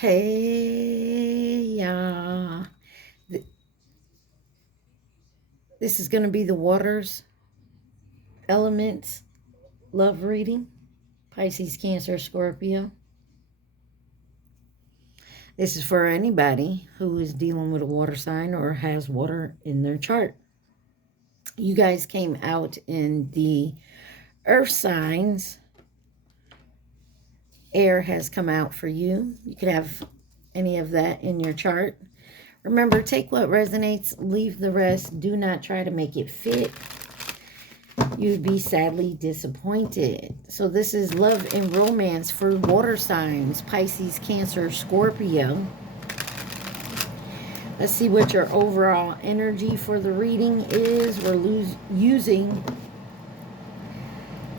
Hey, this is going to be the waters, elements, love reading, Pisces, Cancer, Scorpio. This is for anybody who is dealing with a water sign or has water in their chart. You guys came out in the earth signs. Air has come out for you. You could have any of that in your chart. Remember, take what resonates, leave the rest. Do not try to make it fit. You'd be sadly disappointed. So this is love and romance for water signs, Pisces, Cancer, Scorpio. Let's see what your overall energy for the reading is. We're using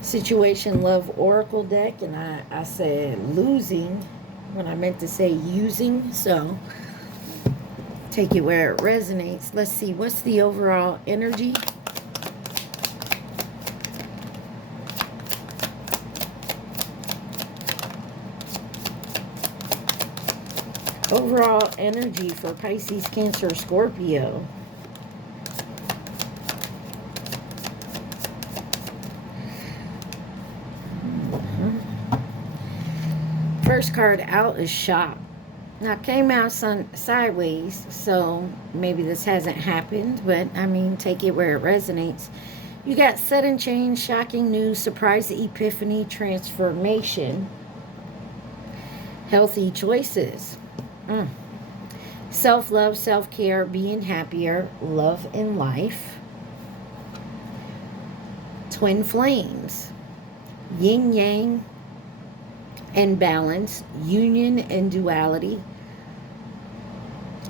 Situation Love Oracle deck, and I said losing when I meant to say using, so take it where it resonates. Let's see, what's the overall energy? Overall energy for Pisces, Cancer, Scorpio. First card out is Shock. Now, it came out sideways, so maybe this hasn't happened, but I mean, take it where it resonates. You got sudden change, shocking news, surprise, epiphany, transformation, healthy choices. Self-love, self-care, being happier, love in life. Twin flames, yin yang and balance, union and duality,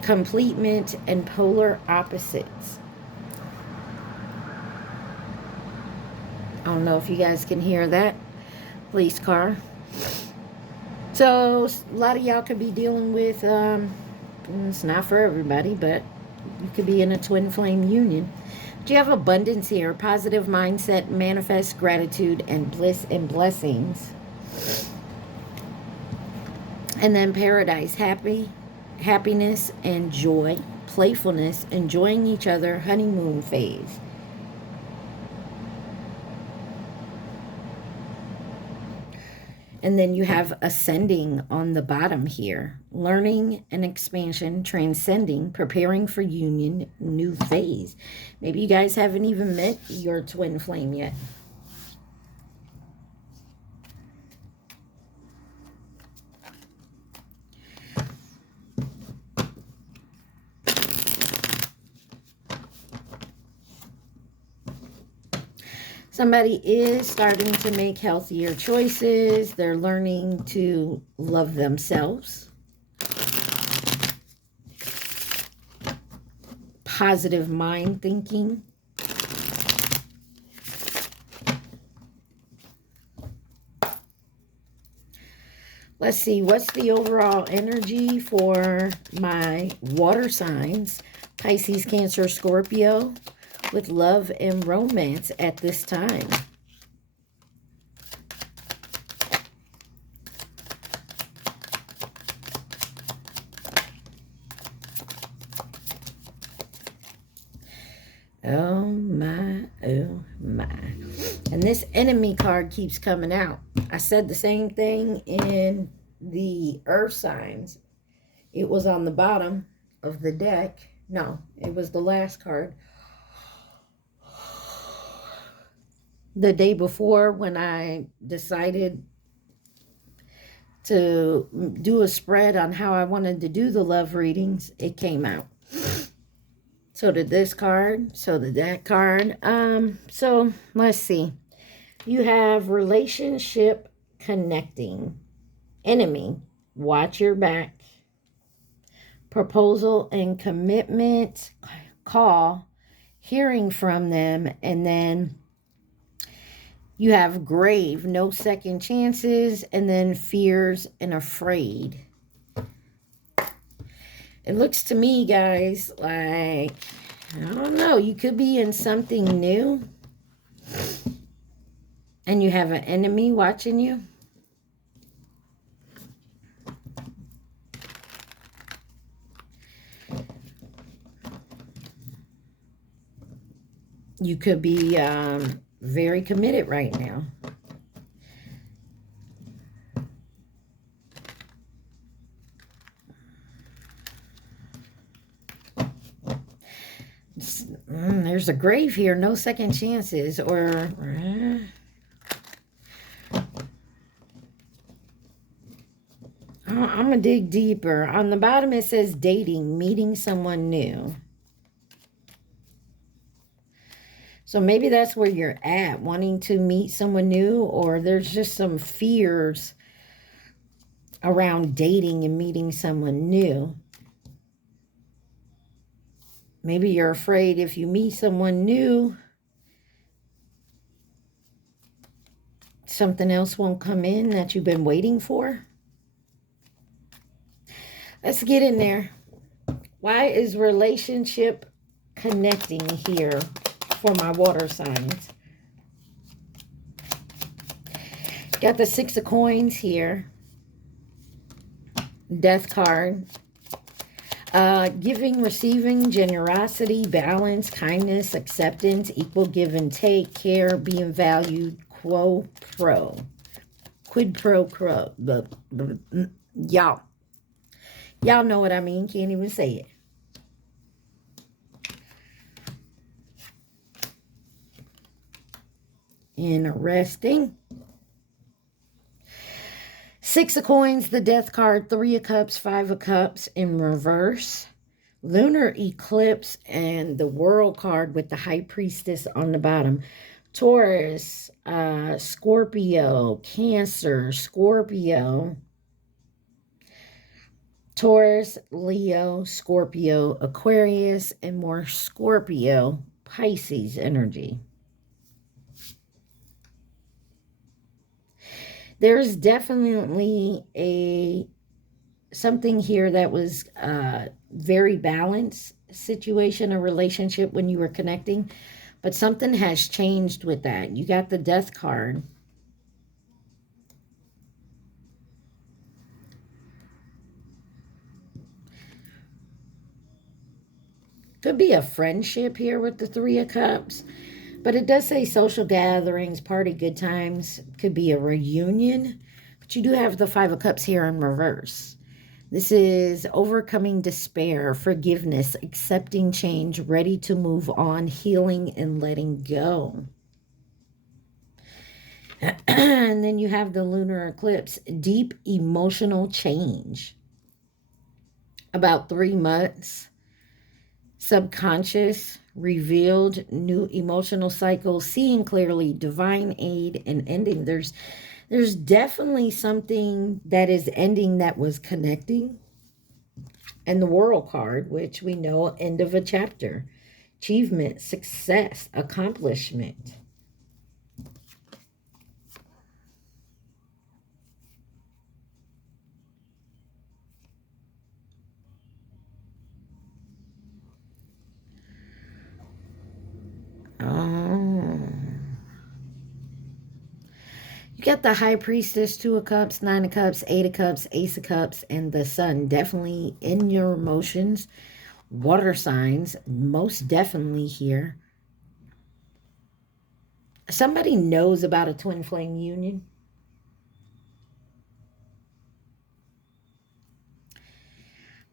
completement and polar opposites. I don't know if you guys can hear that police car. So a lot of y'all could be dealing with, it's not for everybody, but you could be in a twin flame union. Do you have abundance here? Positive mindset, manifest gratitude and bliss and blessings. And then paradise, happiness and joy, playfulness, enjoying each other, honeymoon phase. And then you have ascending on the bottom here. Learning and expansion, transcending, preparing for union, new phase. Maybe you guys haven't even met your twin flame yet. Somebody is starting to make healthier choices. They're learning to love themselves. Positive mind thinking. Let's see, what's the overall energy for my water signs? Pisces, Cancer, Scorpio, with love and romance at this time. Oh my, oh my. And this enemy card keeps coming out. I said the same thing in the earth signs. It was on the bottom of the deck. No, it was the last card. The day before, when I decided to do a spread on how I wanted to do the love readings, it came out. So did this card, so did that card. So let's see. You have relationship connecting, enemy, watch your back, proposal and commitment, call, hearing from them, and then you have grave, no second chances, and then fears and afraid. It looks to me, guys, like, I don't know, you could be in something new, and you have an enemy watching you. You could be very committed right now. There's a grave here. No second chances. Or I'm going to dig deeper. On the bottom it says dating, meeting someone new. So maybe that's where you're at, wanting to meet someone new, or there's just some fears around dating and meeting someone new. Maybe you're afraid if you meet someone new, something else won't come in that you've been waiting for. Let's get in there. Why is relationship connecting here for my water signs? Got the 6 of coins here. Death card. Giving, receiving, generosity, balance, kindness, acceptance, equal give and take, care, being valued, quid pro quo. Y'all know what I mean. Can't even say it. Interesting. 6 of coins, the death card, 3 of cups, 5 of cups in reverse. Lunar eclipse and the world card with the high priestess on the bottom. Taurus, Scorpio, Cancer, Scorpio, Taurus, Leo, Scorpio, Aquarius, and more Scorpio, Pisces energy. There's definitely something here that was very balanced situation, a relationship when you were connecting, but something has changed with that. You got the death card. Could be a friendship here with the 3 of cups, but it does say social gatherings, party, good times. Could be a reunion, but you do have the 5 of cups here in reverse. This is overcoming despair, forgiveness, accepting change, ready to move on, healing, and letting go. And then you have the lunar eclipse, deep emotional change. About 3 months. Subconscious, revealed, new emotional cycles, seeing clearly, divine aid, and ending. There's definitely something that is ending that was connecting. And the world card, which we know, end of a chapter. Achievement, success, accomplishment. You got the High Priestess, 2 of Cups, 9 of Cups, 8 of Cups, Ace of Cups, and the Sun. Definitely in your emotions. Water signs, most definitely here. Somebody knows about a twin flame union.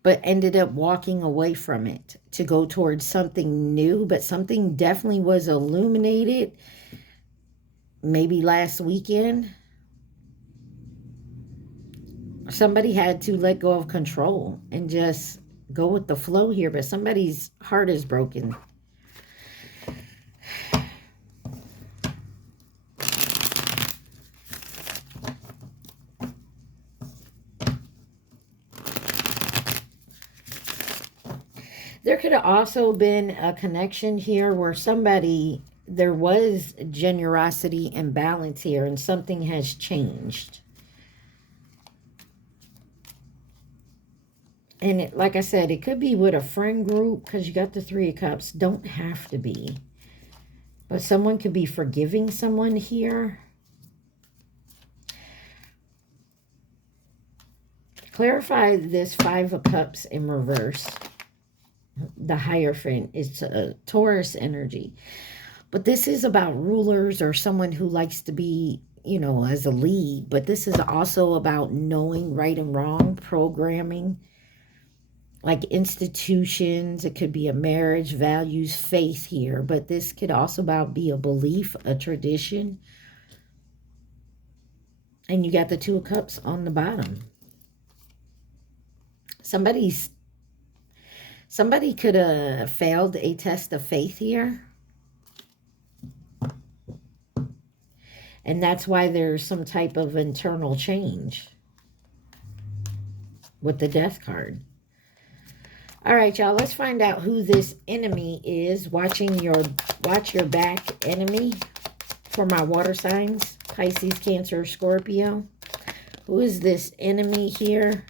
But ended up walking away from it to go towards something new. But something definitely was illuminated maybe last weekend. Somebody had to let go of control and just go with the flow here, but somebody's heart is broken. There could have also been a connection here where there was generosity and balance here, and something has changed. And like I said, it could be with a friend group because you got the 3 of Cups. Don't have to be. But someone could be forgiving someone here. Clarify this 5 of Cups in reverse. The Hierophant is Taurus energy. But this is about rulers or someone who likes to be, you know, as a lead. But this is also about knowing right and wrong, programming, like institutions. It could be a marriage, values, faith here. But this could also be a belief, a tradition. And you got the Two of Cups on the bottom. Somebody could have failed a test of faith here. And that's why there's some type of internal change with the Death card. All right, y'all, let's find out who this enemy is. Watch your back, enemy, for my water signs, Pisces, Cancer, Scorpio. Who is this enemy here?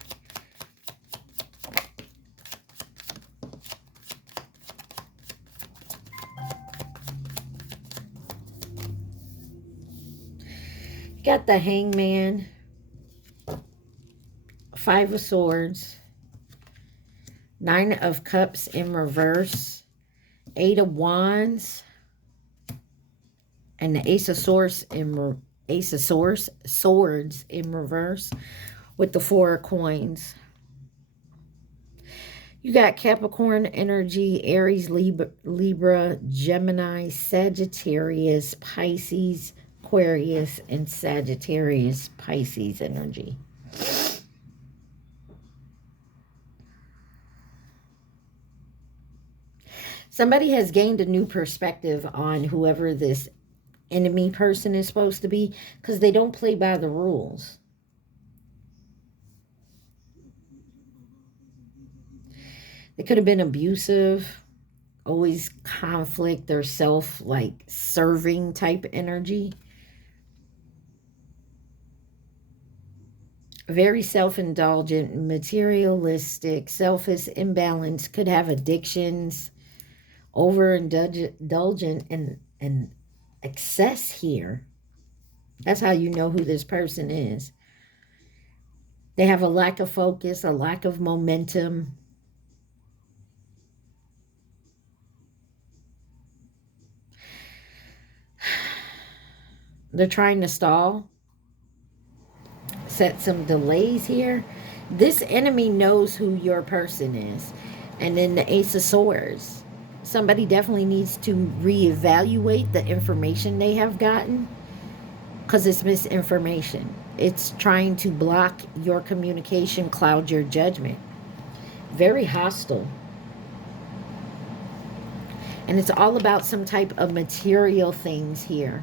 Got the Hangman, Five of Swords, Nine of Cups in reverse, Eight of Wands, and the Ace of Swords in reverse with the Four of Coins. You got Capricorn energy, Aries, Libra, Gemini, Sagittarius, Pisces, Aquarius, and Sagittarius, Pisces energy. Somebody has gained a new perspective on whoever this enemy person is supposed to be, because they don't play by the rules. They could have been abusive, always conflict or serving type energy. Very self-indulgent, materialistic, selfish, imbalanced, could have addictions, overindulgent, and excess here. That's how you know who this person is. They have a lack of focus, a lack of momentum. They're trying to stall, set some delays here. This enemy knows who your person is. And then the Ace of Swords. Somebody definitely needs to reevaluate the information they have gotten, because it's misinformation. It's trying to block your communication, cloud your judgment. Very hostile. And it's all about some type of material things here.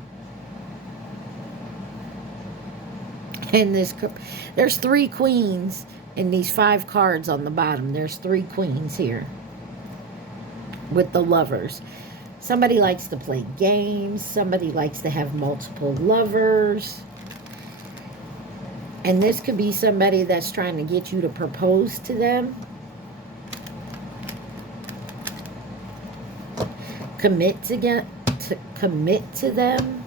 And there's 3 queens in these 5 cards on the bottom. There's 3 queens here with the lovers. Somebody likes to play games. Somebody likes to have multiple lovers. And this could be somebody that's trying to get you to propose to them. Commit to them.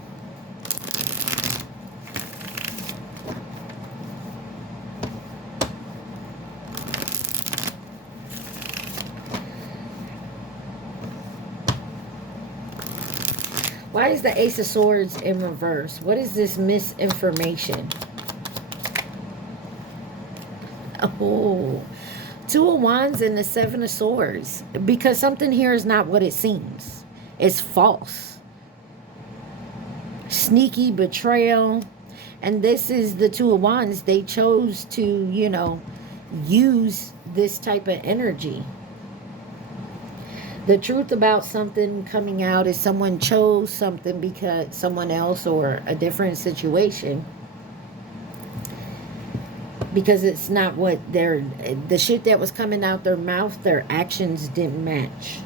Why is the Ace of Swords in reverse? What is this misinformation? Oh, Two of Wands and the Seven of Swords. Because something here is not what it seems. It's false. Sneaky betrayal. And this is the Two of Wands. They chose to, you know, use this type of energy. The truth about something coming out is someone chose something because someone else or a different situation. Because it's not what the shit that was coming out their mouth, their actions didn't match.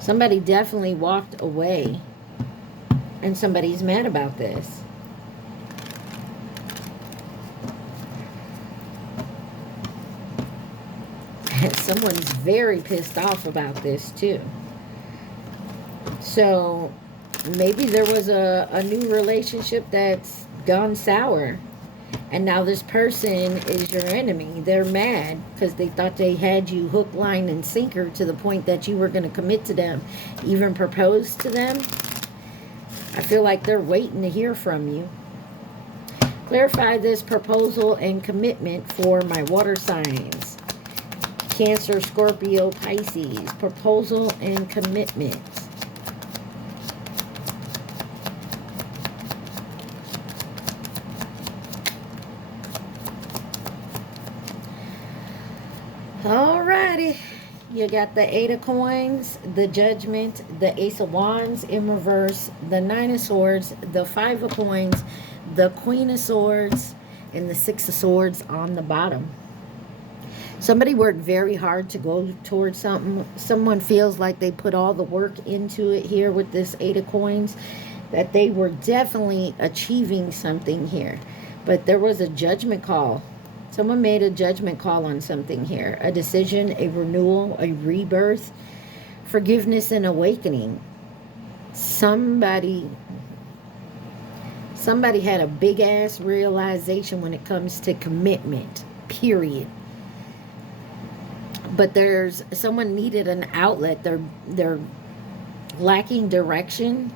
Somebody definitely walked away. And somebody's mad about this. Someone's very pissed off about this too. So maybe there was a new relationship that's gone sour. And now this person is your enemy. They're mad because they thought they had you hook, line, and sinker to the point that you were going to commit to them, even propose to them. I feel like they're waiting to hear from you. Clarify this proposal and commitment for my water signs. Cancer, Scorpio, Pisces. Proposal and commitment. Alrighty. You got the Eight of Coins, the Judgment, the Ace of Wands in reverse, the Nine of Swords, the Five of Coins, the Queen of Swords, and the Six of Swords on the bottom. Somebody worked very hard to go towards something. Someone feels like they put all the work into it here with this Eight of Coins, that they were definitely achieving something here. But there was a judgment call. Someone made a judgment call on something here. A decision, a renewal, a rebirth, forgiveness, and awakening. Somebody had a big ass realization when it comes to commitment, period. But someone needed an outlet. They're lacking direction.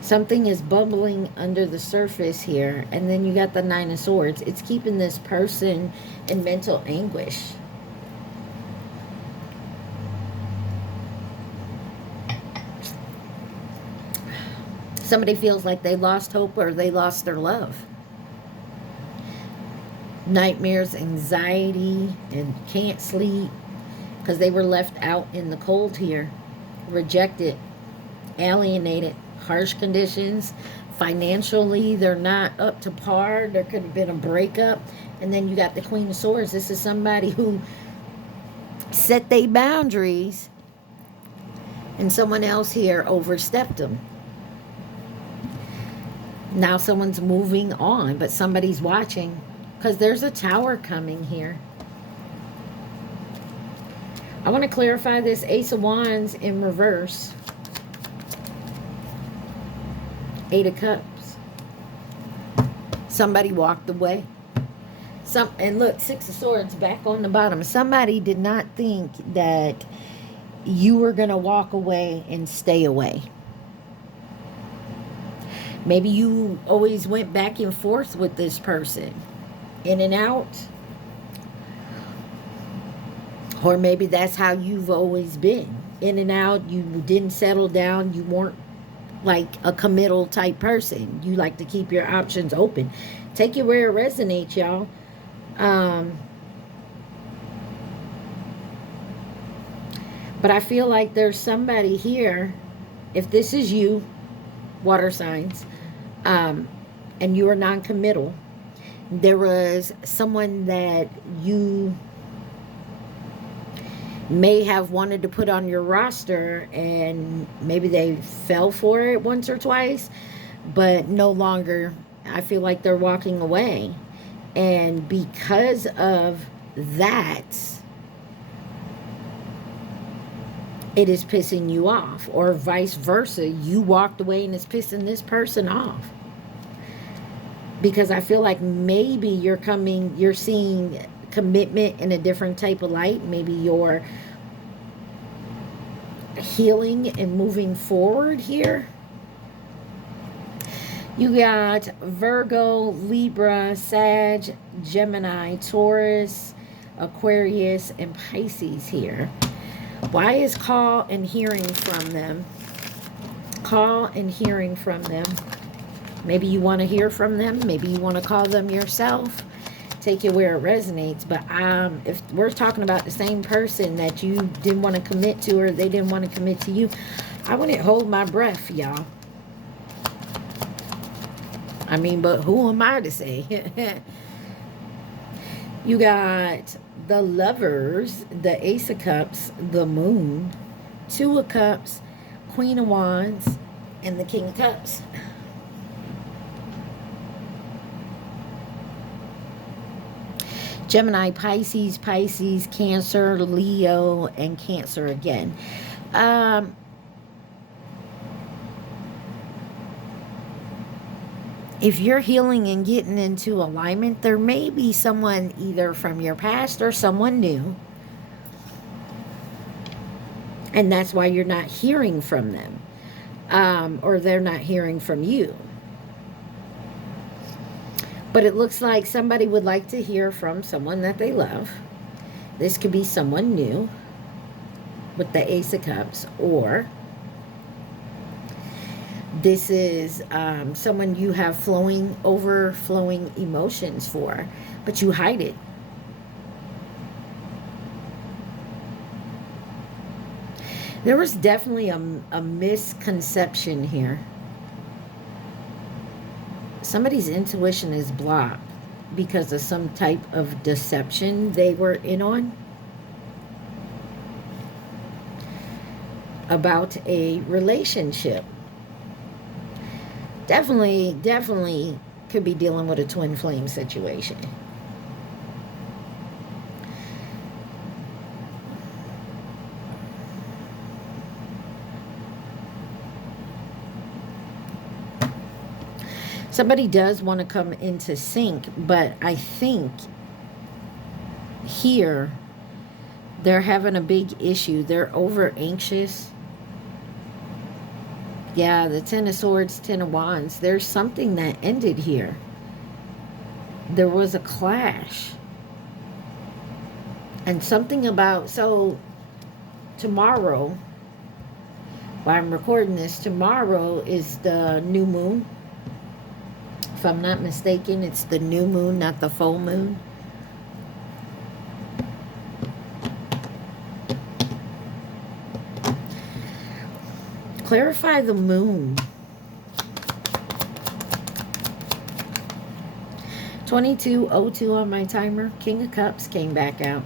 Something is bubbling under the surface here. And then you got the Nine of Swords. It's keeping this person in mental anguish. Somebody feels like they lost hope or they lost their love. Nightmares, anxiety, and can't sleep because they were left out in the cold here. Rejected, alienated, harsh conditions. Financially, they're not up to par. There could have been a breakup. And then you got the Queen of Swords. This is somebody who set their boundaries and someone else here overstepped them. Now someone's moving on, but somebody's watching because there's a tower coming here. I want to clarify this Ace of Wands in reverse. Eight of Cups. Somebody walked away. And look, Six of Swords back on the bottom. Somebody did not think that you were going to walk away and stay away. Maybe you always went back and forth with this person. In and out. Or maybe that's how you've always been. In and out. You didn't settle down. You weren't like a committal type person. You like to keep your options open. Take it where it resonates, y'all. But I feel like there's somebody here, if this is you, water signs, and you are non-committal, there was someone that you may have wanted to put on your roster and maybe they fell for it once or twice, but no longer. I feel like they're walking away. And because of that, it is pissing you off, or vice versa. You walked away and it's pissing this person off. Because I feel like maybe you're seeing commitment in a different type of light. Maybe you're healing and moving forward here. You got Virgo, Libra, Sag, Gemini, Taurus, Aquarius, and Pisces here. Why is call and hearing from them? Call and hearing from them. Maybe you want to hear from them. Maybe you want to call them yourself. Take it where it resonates. But if we're talking about the same person that you didn't want to commit to, or they didn't want to commit to you, I wouldn't hold my breath, y'all. I mean, but who am I to say? You got the Lovers, the Ace of Cups, the Moon, Two of Cups, Queen of Wands, and the King of Cups. Gemini, Pisces, Cancer, Leo, and Cancer again. if you're healing and getting into alignment, there may be someone either from your past or someone new. And that's why you're not hearing from them. Or they're not hearing from you. But it looks like somebody would like to hear from someone that they love. This could be someone new with the Ace of Cups, or this is someone you have overflowing emotions for, but you hide it. There was definitely a misconception here. Somebody's intuition is blocked because of some type of deception they were in on about a relationship. Definitely could be dealing with a twin flame situation. Somebody does want to come into sync, but I think here they're having a big issue. They're over anxious. Yeah, the Ten of Swords, Ten of Wands. There's something that ended here. There was a clash. And something about, so tomorrow, while I'm recording this, tomorrow is the new moon. If I'm not mistaken, it's the new moon, not the full moon. Clarify the moon. 22:02 on my timer. King of Cups came back out.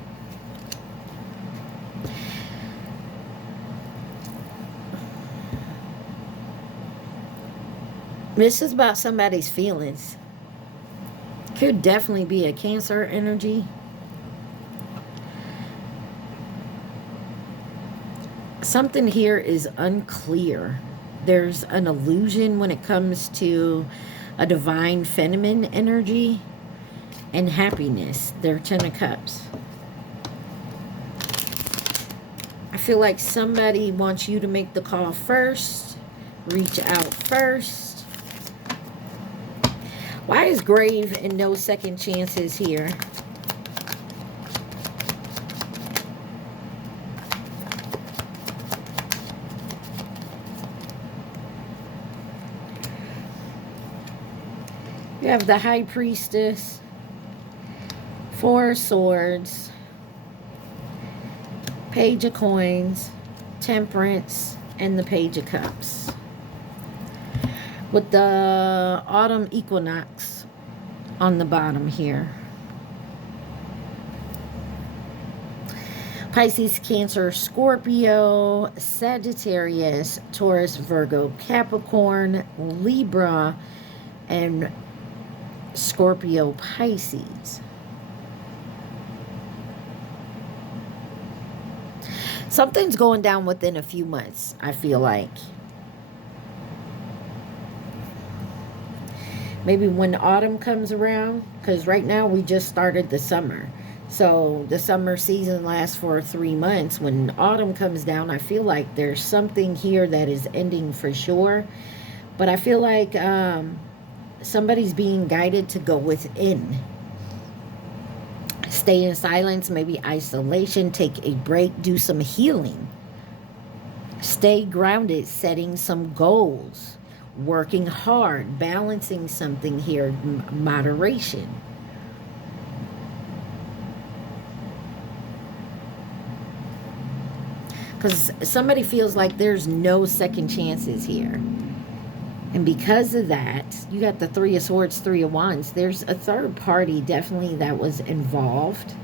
This is about somebody's feelings. Could definitely be a Cancer energy. Something here is unclear. There's an illusion when it comes to a divine feminine energy and happiness. They're Ten of Cups. I feel like somebody wants you to make the call first. Reach out first. Why is grave and no second chances here? You have the High Priestess, Four of Swords, Page of Coins, Temperance, and the Page of Cups. With the autumn equinox on the bottom here. Pisces, Cancer, Scorpio, Sagittarius, Taurus, Virgo, Capricorn, Libra, and Scorpio, Pisces. Something's going down within a few months, I feel like. Maybe when autumn comes around, because right now we just started the summer. So the summer season lasts for 3 months. When autumn comes down, I feel like there's something here that is ending for sure. But I feel like somebody's being guided to go within. Stay in silence, maybe isolation, take a break, do some healing. Stay grounded, setting some goals. Working hard, balancing something here, moderation. Because somebody feels like there's no second chances here. And because of that, you got the Three of Swords, Three of Wands. There's a third party definitely that was involved.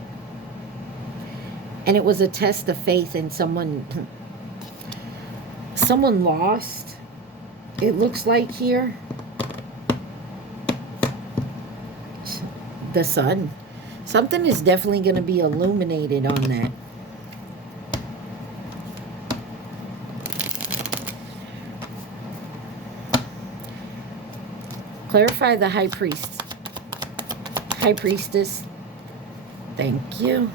And it was a test of faith, and someone lost. It looks like here. The sun. Something is definitely going to be illuminated on that. Clarify the high priest. High priestess. Thank you.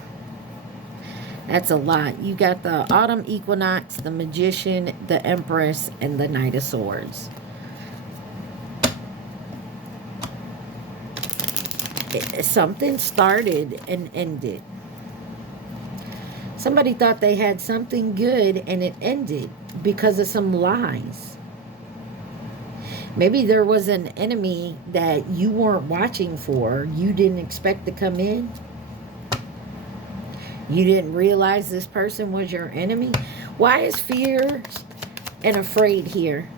That's a lot. You got the autumn equinox, the magician, the empress, and the knight of swords. Something started and ended. Somebody thought they had something good and it ended because of some lies. Maybe there was an enemy that you weren't watching for. You didn't expect to come in. You didn't realize this person was your enemy. Why is fears and afraid here?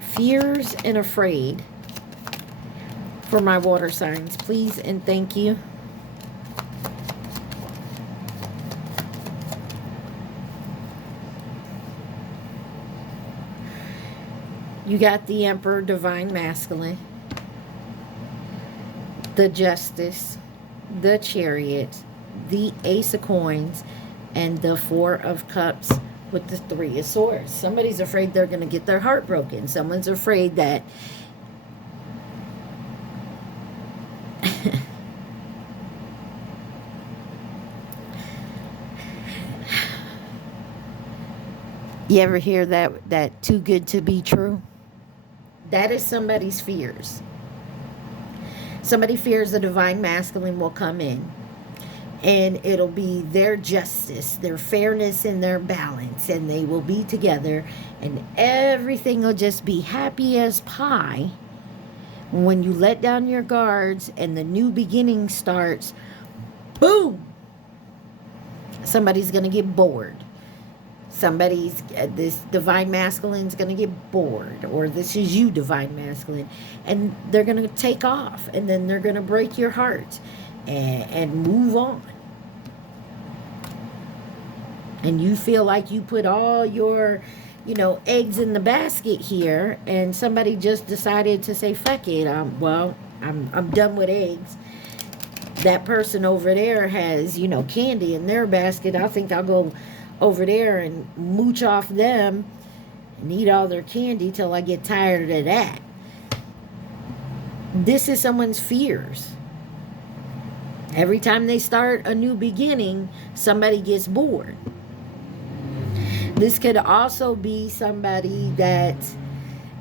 Fears and afraid for my water signs, please and thank you. You got the Emperor, Divine Masculine, the Justice, the Chariot, the Ace of Coins, and the Four of Cups with the Three of Swords. Somebody's afraid they're going to get their heart broken. Someone's afraid that you ever hear that too good to be true? That is somebody's fears. Somebody fears the Divine Masculine will come in and it'll be their justice, their fairness, and their balance, and they will be together and everything will just be happy as pie. When you let down your guards and the new beginning starts, boom! Somebody's going to get bored. This Divine Masculine is going to get bored, or this is you, Divine Masculine, and they're going to take off, and then they're going to break your heart and move on. And you feel like you put all your, eggs in the basket here, and somebody just decided to say, fuck it, I'm done with eggs. That person over there has, candy in their basket. I think I'll go over there and mooch off them and eat all their candy till I get tired of that. This is someone's fears. Every time they start a new beginning, somebody gets bored. This could also be somebody that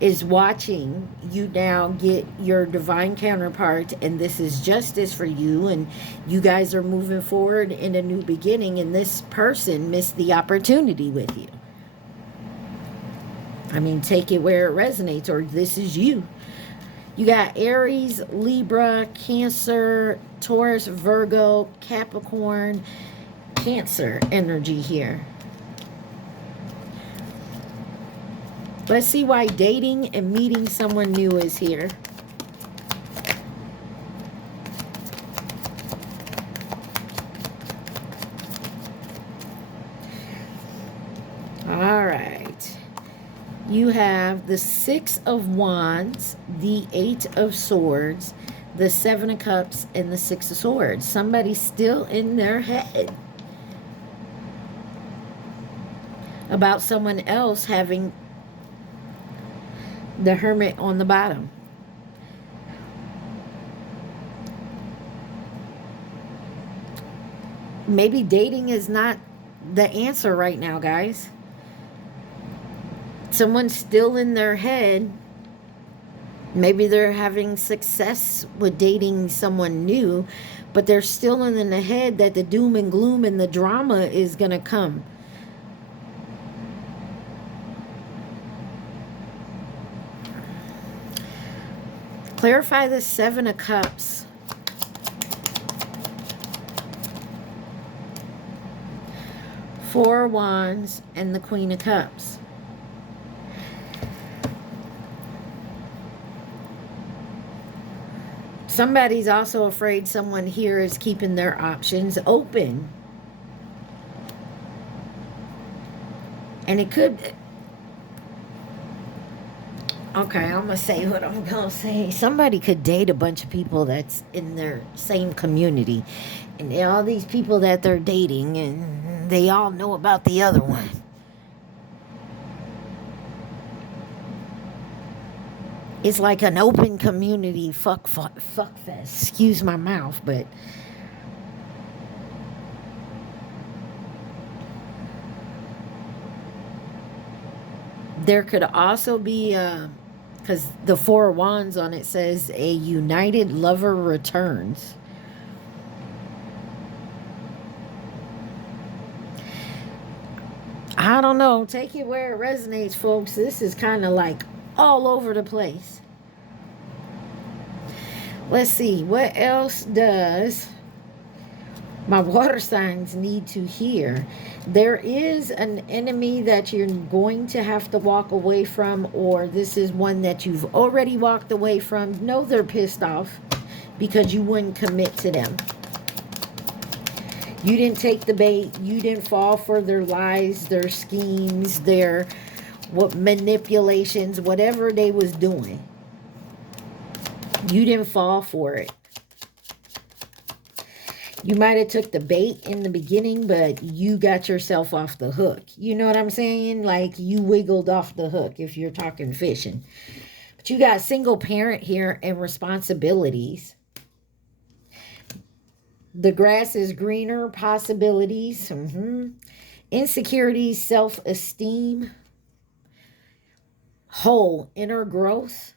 is watching you now get your divine counterpart, and this is justice for you, and you guys are moving forward in a new beginning, and this person missed the opportunity with you. I mean, take it where it resonates, or this is you. You got Aries, Libra, Cancer, Taurus, Virgo, Capricorn, Cancer energy here. Let's see why dating and meeting someone new is here. All right. You have the Six of Wands, the Eight of Swords, the Seven of Cups, and the Six of Swords. Somebody's still in their head about someone else having the Hermit on the bottom. Maybe dating is not the answer right now, guys. Someone's still in their head. Maybe they're having success with dating someone new, but they're still in the head that the doom and gloom and the drama is going to come. Clarify the Seven of Cups. Four of Wands and the Queen of Cups. Somebody's also afraid someone here is keeping their options open. And it could... Okay, I'm going to say what I'm going to say. Somebody could date a bunch of people that's in their same community. And all these people that they're dating, and they all know about the other one. It's like an open community fuck fest. Excuse my mouth, but there could also be, because the Four of Wands on it says a united lover returns. I don't know. Take it where it resonates, folks. This is kind of like all over the place. Let's see. What else does my water signs need to hear? There is an enemy that you're going to have to walk away from, or this is one that you've already walked away from. No, they're pissed off because you wouldn't commit to them. You didn't take the bait. You didn't fall for their lies, their schemes, their manipulations, whatever they was doing. You didn't fall for it. You might have took the bait in the beginning, but you got yourself off the hook. You know what I'm saying? Like you wiggled off the hook if you're talking fishing. But you got single parent here and responsibilities. The grass is greener, possibilities. Insecurities, self-esteem. Whole, inner growth.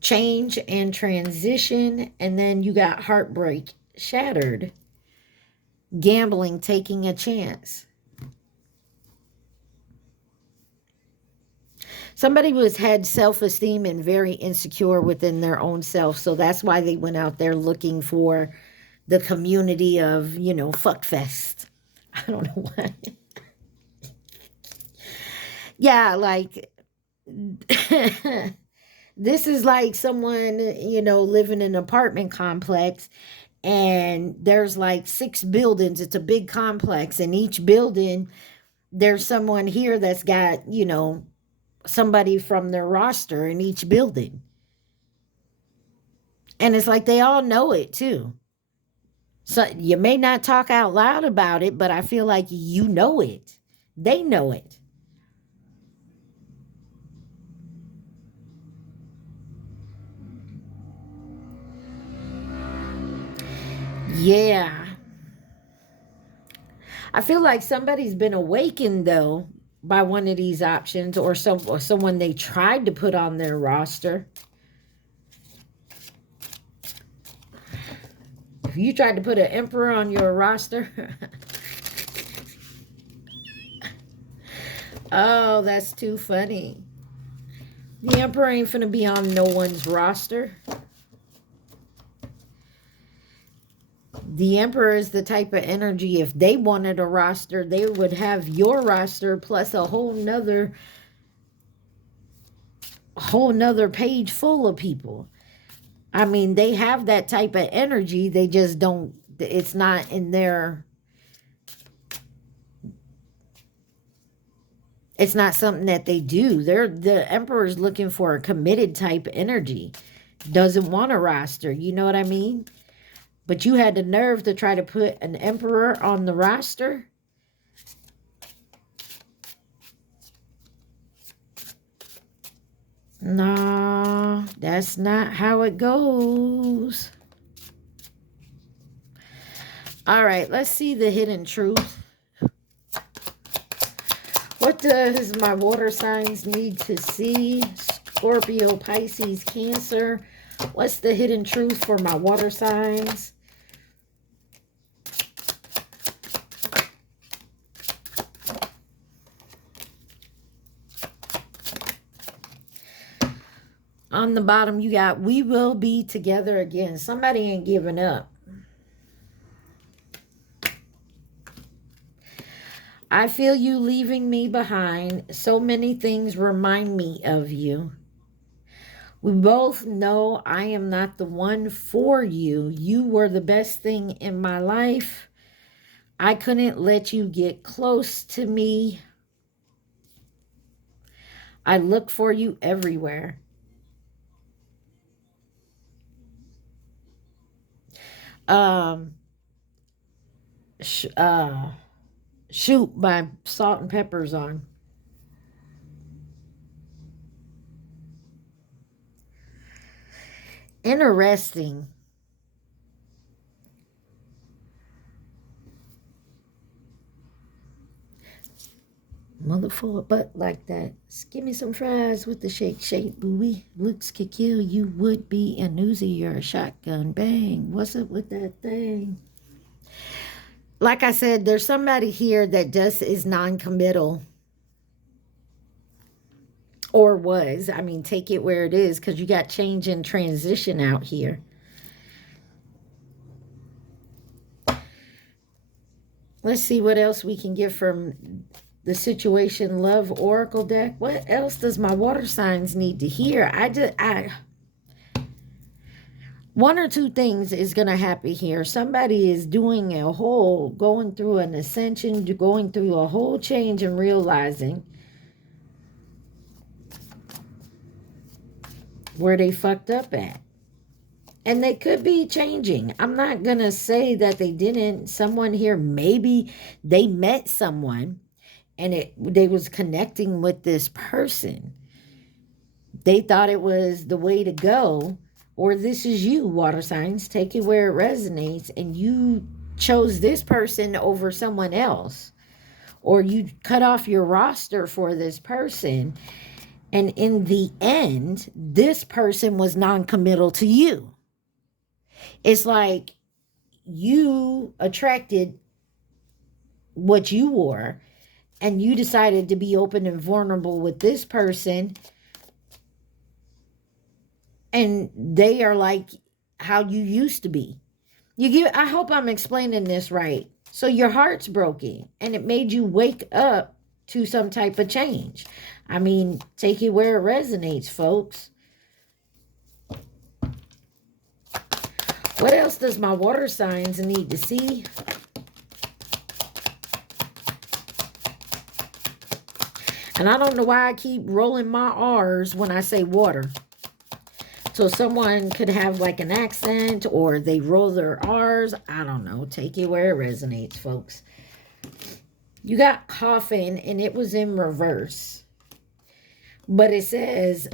Change and transition. And then you got heartbreak, shattered. Gambling, taking a chance. Somebody had self-esteem and very insecure within their own self. So that's why they went out there looking for the community of, fuck fest. I don't know why. Yeah, like this is like someone, living in an apartment complex, and there's like 6 buildings. It's a big complex, and each building there's someone here that's got, somebody from their roster in each building. And it's like they all know it too. So you may not talk out loud about it, but I feel like you know it. They know it. Yeah. I feel like somebody's been awakened though by one of these options, or someone they tried to put on their roster. If you tried to put an emperor on your roster. Oh, that's too funny. The emperor ain't finna be on no one's roster. The emperor is the type of energy, if they wanted a roster, they would have your roster plus a whole nother page full of people. I mean, they have that type of energy. They just don't, it's not in their, it's not something that they do. The emperor's looking for a committed type energy. Doesn't want a roster. You know what I mean? But you had the nerve to try to put an emperor on the roster? No, that's not how it goes. All right, let's see the hidden truth. What does my water signs need to see? Scorpio, Pisces, Cancer. What's the hidden truth for my water signs? On the bottom, you got, we will be together again. Somebody ain't giving up. I feel you leaving me behind. So many things remind me of you. We both know I am not the one for you. You were the best thing in my life. I couldn't let you get close to me. I look for you everywhere. Shoot by Salt and Pepper's on. Interesting. Mother full of butt like that. Give me some fries with the shake, shake, booey. Looks could kill you, would be an Uzi or a shotgun. Bang. What's up with that thing? Like I said, there's somebody here that just is non-committal. Or was. I mean, take it where it is, because you got change and transition out here. Let's see what else we can get from the situation love oracle deck. What else does my water signs need to hear? One or two things is going to happen here. Somebody is doing a whole, going through an ascension, going through a whole change and realizing where they fucked up at. And they could be changing. I'm not going to say that they didn't. Someone here, maybe they met someone and they was connecting with this person. They thought it was the way to go. Or this is you, water signs. Take it where it resonates. And you chose this person over someone else. Or you cut off your roster for this person. And in the end, this person was non-committal to you. It's like you attracted what you wore, and you decided to be open and vulnerable with this person, and they are like how you used to be. I hope I'm explaining this right. So your heart's broken, and it made you wake up to some type of change. I mean, take it where it resonates, folks. What else does my water signs need to see? And I don't know why I keep rolling my R's when I say water. So someone could have like an accent, or they roll their R's. I don't know. Take it where it resonates, folks. You got coffin, and it was in reverse. But it says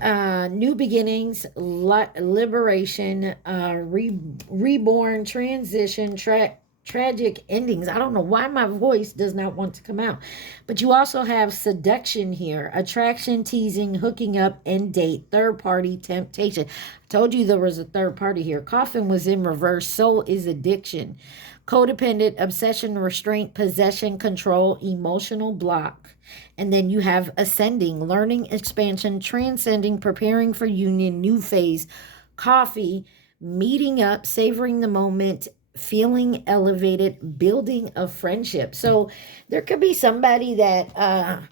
new beginnings, liberation, reborn, transition, tragic endings. I don't know why my voice does not want to come out. But you also have seduction here, attraction, teasing, hooking up, end date, third party, temptation. I told you there was a third party here. Coffin was in reverse. Soul is addiction, codependent, obsession, restraint, possession, control, emotional block. And then you have ascending, learning, expansion, transcending, preparing for union, new phase, coffee, meeting up, savoring the moment, feeling elevated, building a friendship. So there could be somebody that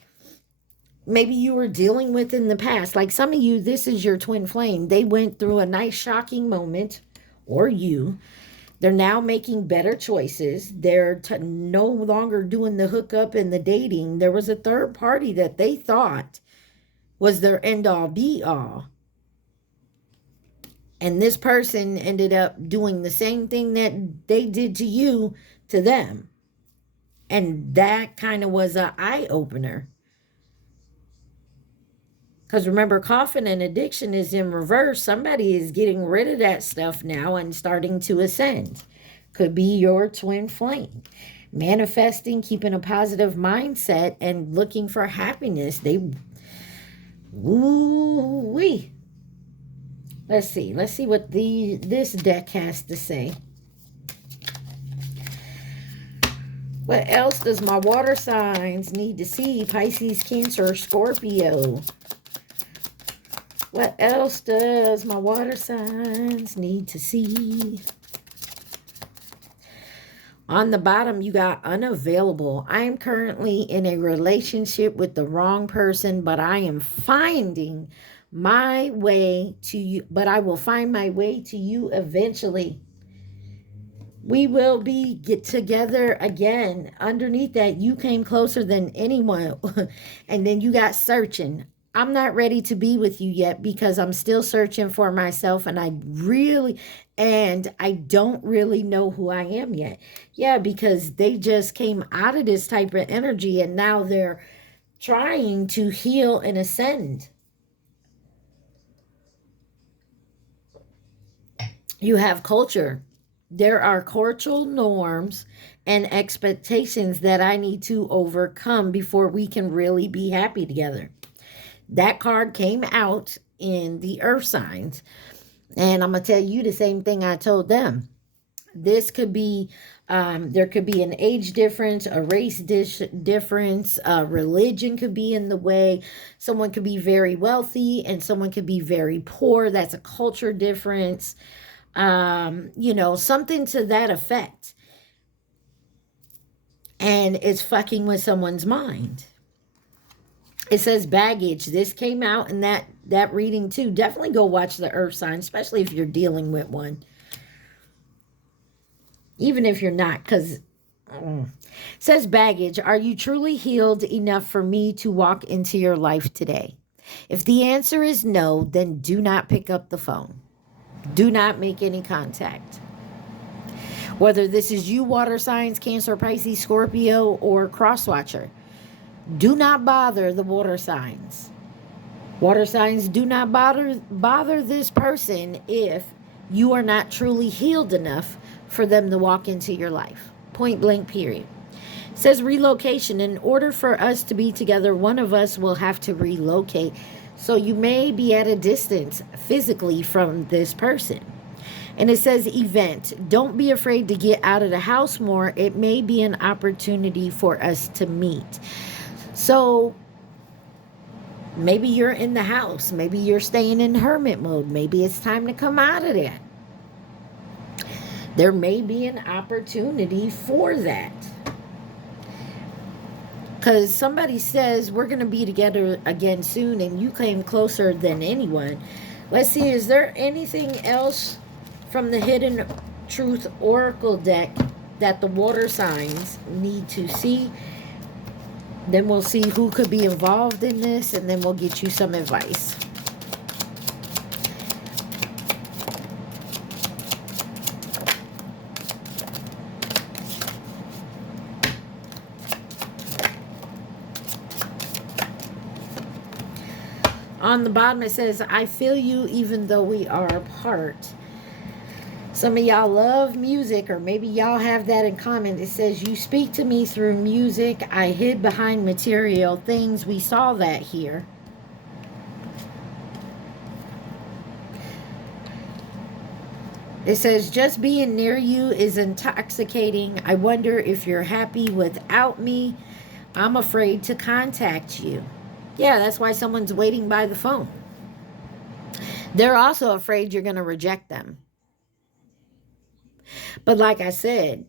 maybe you were dealing with in the past. Like some of you, this is your twin flame. They went through a nice shocking moment, or you. They're now making better choices. They're no longer doing the hookup and the dating. There was a third party that they thought was their end-all, be-all. And this person ended up doing the same thing that they did to you, to them. And that kind of was an eye-opener. Because remember, coffin and addiction is in reverse. Somebody is getting rid of that stuff now and starting to ascend. Could be your twin flame. Manifesting, keeping a positive mindset, and looking for happiness. Woo-wee. Let's see. Let's see what this deck has to say. What else does my water signs need to see? Pisces, Cancer, Scorpio. What else does my water signs need to see? On the bottom, you got unavailable. I am currently in a relationship with the wrong person, but I am finding my way to you. But I will find my way to you eventually. We will get together again. Underneath that, you came closer than anyone. And then you got searching. I'm not ready to be with you yet because I'm still searching for myself, and I don't really know who I am yet. Yeah, because they just came out of this type of energy, and now they're trying to heal and ascend. You have culture. There are cultural norms and expectations that I need to overcome before we can really be happy together. That card came out in the earth signs. And I'm going to tell you the same thing I told them. This could be, there could be an age difference, a race difference, religion could be in the way. Someone could be very wealthy and someone could be very poor. That's a culture difference. You know, something to that effect. And it's fucking with someone's mind. It says baggage. This came out in that reading too. Definitely go watch the earth sign, especially if you're dealing with one. Even if you're not, because says baggage. Are you truly healed enough for me to walk into your life today? If the answer is no, then do not pick up the phone. Do not make any contact. Whether this is you, water signs, Cancer, Pisces, Scorpio, or crosswatcher, do not bother the water signs. Water signs, do not bother this person if you are not truly healed enough for them to walk into your life. Point blank, period. It says relocation. In order for us to be together, one of us will have to relocate. So you may be at a distance physically from this person. And it says event. Don't be afraid to get out of the house more. It may be an opportunity for us to meet. So maybe you're in the house. Maybe you're staying in hermit mode. Maybe it's time to come out of that. There may be an opportunity for that. Because somebody says we're going to be together again soon and you came closer than anyone. Let's see, is there anything else from the Hidden Truth Oracle deck that the water signs need to see? Then we'll see who could be involved in this and then we'll get you some advice. On the bottom it says, I feel you even though we are apart. Some of y'all love music, or maybe y'all have that in common. It says, you speak to me through music. I hid behind material things. We saw that here. It says, just being near you is intoxicating. I wonder if you're happy without me. I'm afraid to contact you. Yeah, that's why someone's waiting by the phone. They're also afraid you're going to reject them. But like I said,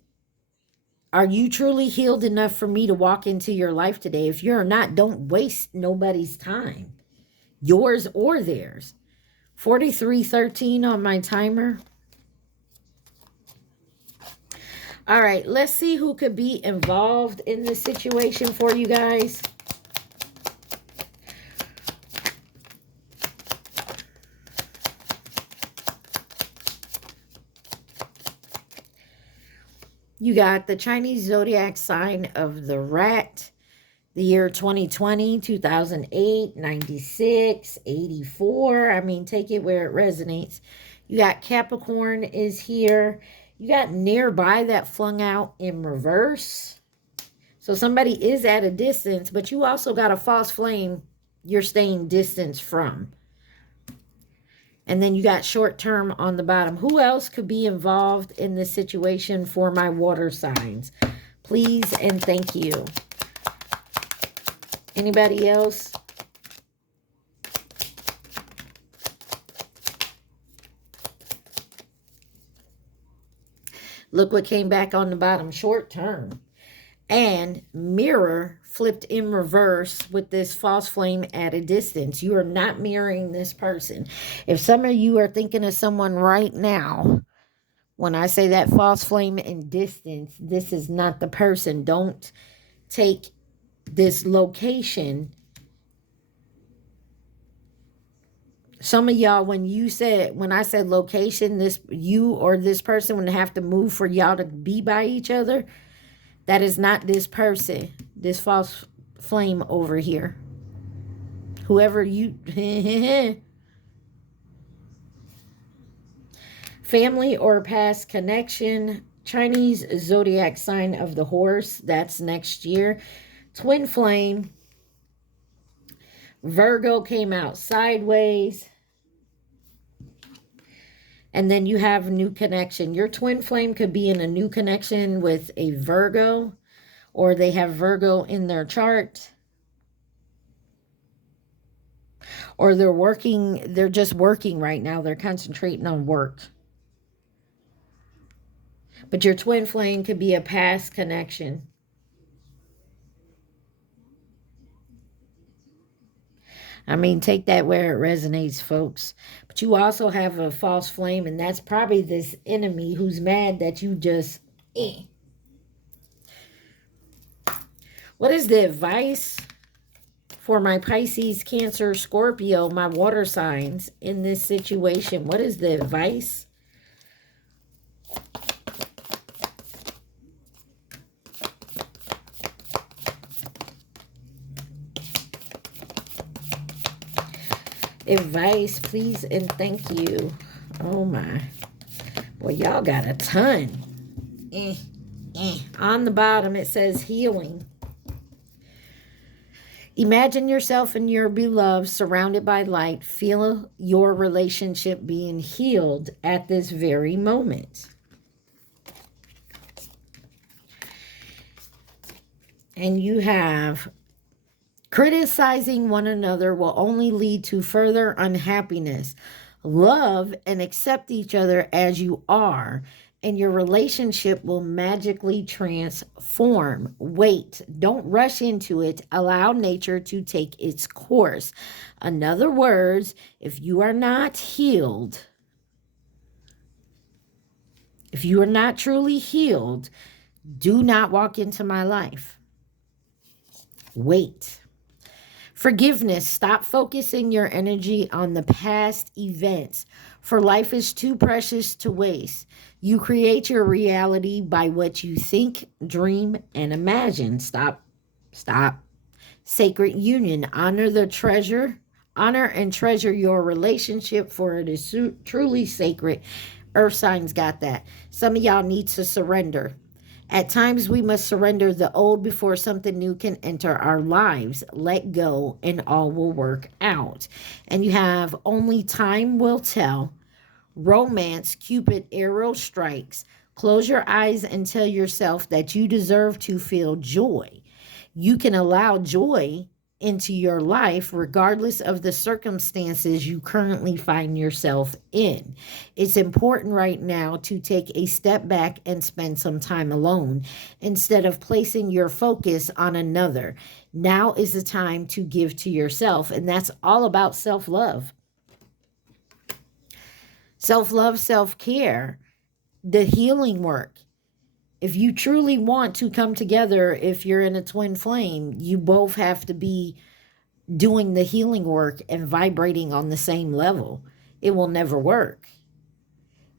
are you truly healed enough for me to walk into your life today? If you're not, don't waste nobody's time, yours or theirs. 4313 on my timer. All right, let's see who could be involved in this situation for you guys. You got the Chinese zodiac sign of the rat, the year 2020, 2008, 96, 84. I mean, take it where it resonates. You got Capricorn is here. You got nearby that flung out in reverse. So somebody is at a distance, but you also got a false flame you're staying distance from. And then you got short term on the bottom. Who else could be involved in this situation for my water signs? Please and thank you. Anybody else? Look what came back on the bottom. Short term. And mirror flipped in reverse with this false flame at a distance. You are not mirroring this person. If some of you are thinking of someone right now, when I say that false flame in distance, this is not the person. Don't take this location. Some of y'all, when I said location, this you or this person would have to move for y'all to be by each other. That is not this person, this false flame over here. Whoever you... Family or past connection. Chinese zodiac sign of the horse. That's next year. Twin flame. Virgo came out sideways. And then you have a new connection. Your twin flame could be in a new connection with a Virgo, or they have Virgo in their chart. Or they're just working right now. They're concentrating on work. But your twin flame could be a past connection. I mean, take that where it resonates, folks. But you also have a false flame, and that's probably this enemy who's mad that you just... What is the advice for my Pisces, Cancer, Scorpio, my water signs in this situation? What is the advice? Advice, please, and thank you. Oh my. Boy, y'all got a ton. On the bottom, it says healing. Imagine yourself and your beloved surrounded by light. Feel your relationship being healed at this very moment. And you have... Criticizing one another will only lead to further unhappiness. Love and accept each other as you are, and your relationship will magically transform. Wait, don't rush into it. Allow nature to take its course. In other words, if you are not healed, if you are not truly healed, do not walk into my life. Wait. Forgiveness. Stop focusing your energy on the past events, for life is too precious to waste. You create your reality by what you think, dream, and imagine. Stop. Sacred union. Honor and treasure your relationship, for it is truly sacred. Earth signs got that. Some of y'all need to surrender. At times, we must surrender the old before something new can enter our lives. Let go, and all will work out. And you have only time will tell. Romance, Cupid arrow strikes. Close your eyes and tell yourself that you deserve to feel joy. You can allow joy into your life regardless of the circumstances you currently find yourself in. It's important right now to take a step back and spend some time alone instead of placing your focus on another. Now is the time to give to yourself, and that's all about self-love. Self-love, self-care, the healing work. If you truly want to come together, if you're in a twin flame, you both have to be doing the healing work and vibrating on the same level. It will never work.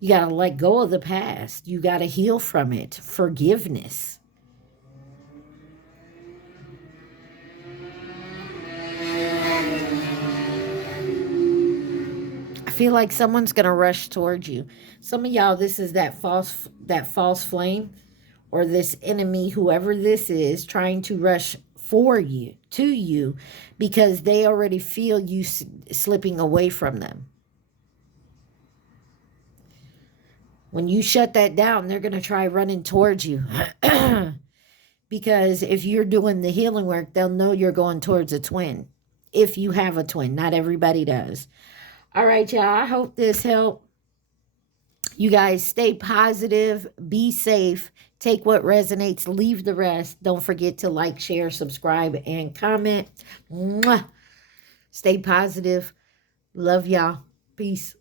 You got to let go of the past. You got to heal from it. Forgiveness. I feel like someone's going to rush towards you. Some of y'all, this is that false flame, or this enemy, whoever this is, trying to rush to you, because they already feel you slipping away from them. When you shut that down, they're going to try running towards you. Because if you're doing the healing work, they'll know you're going towards a twin. If you have a twin. Not everybody does. All right, y'all. I hope this helped. You guys stay positive, be safe, take what resonates, leave the rest. Don't forget to like, share, subscribe, and comment. Mwah. Stay positive. Love y'all. Peace.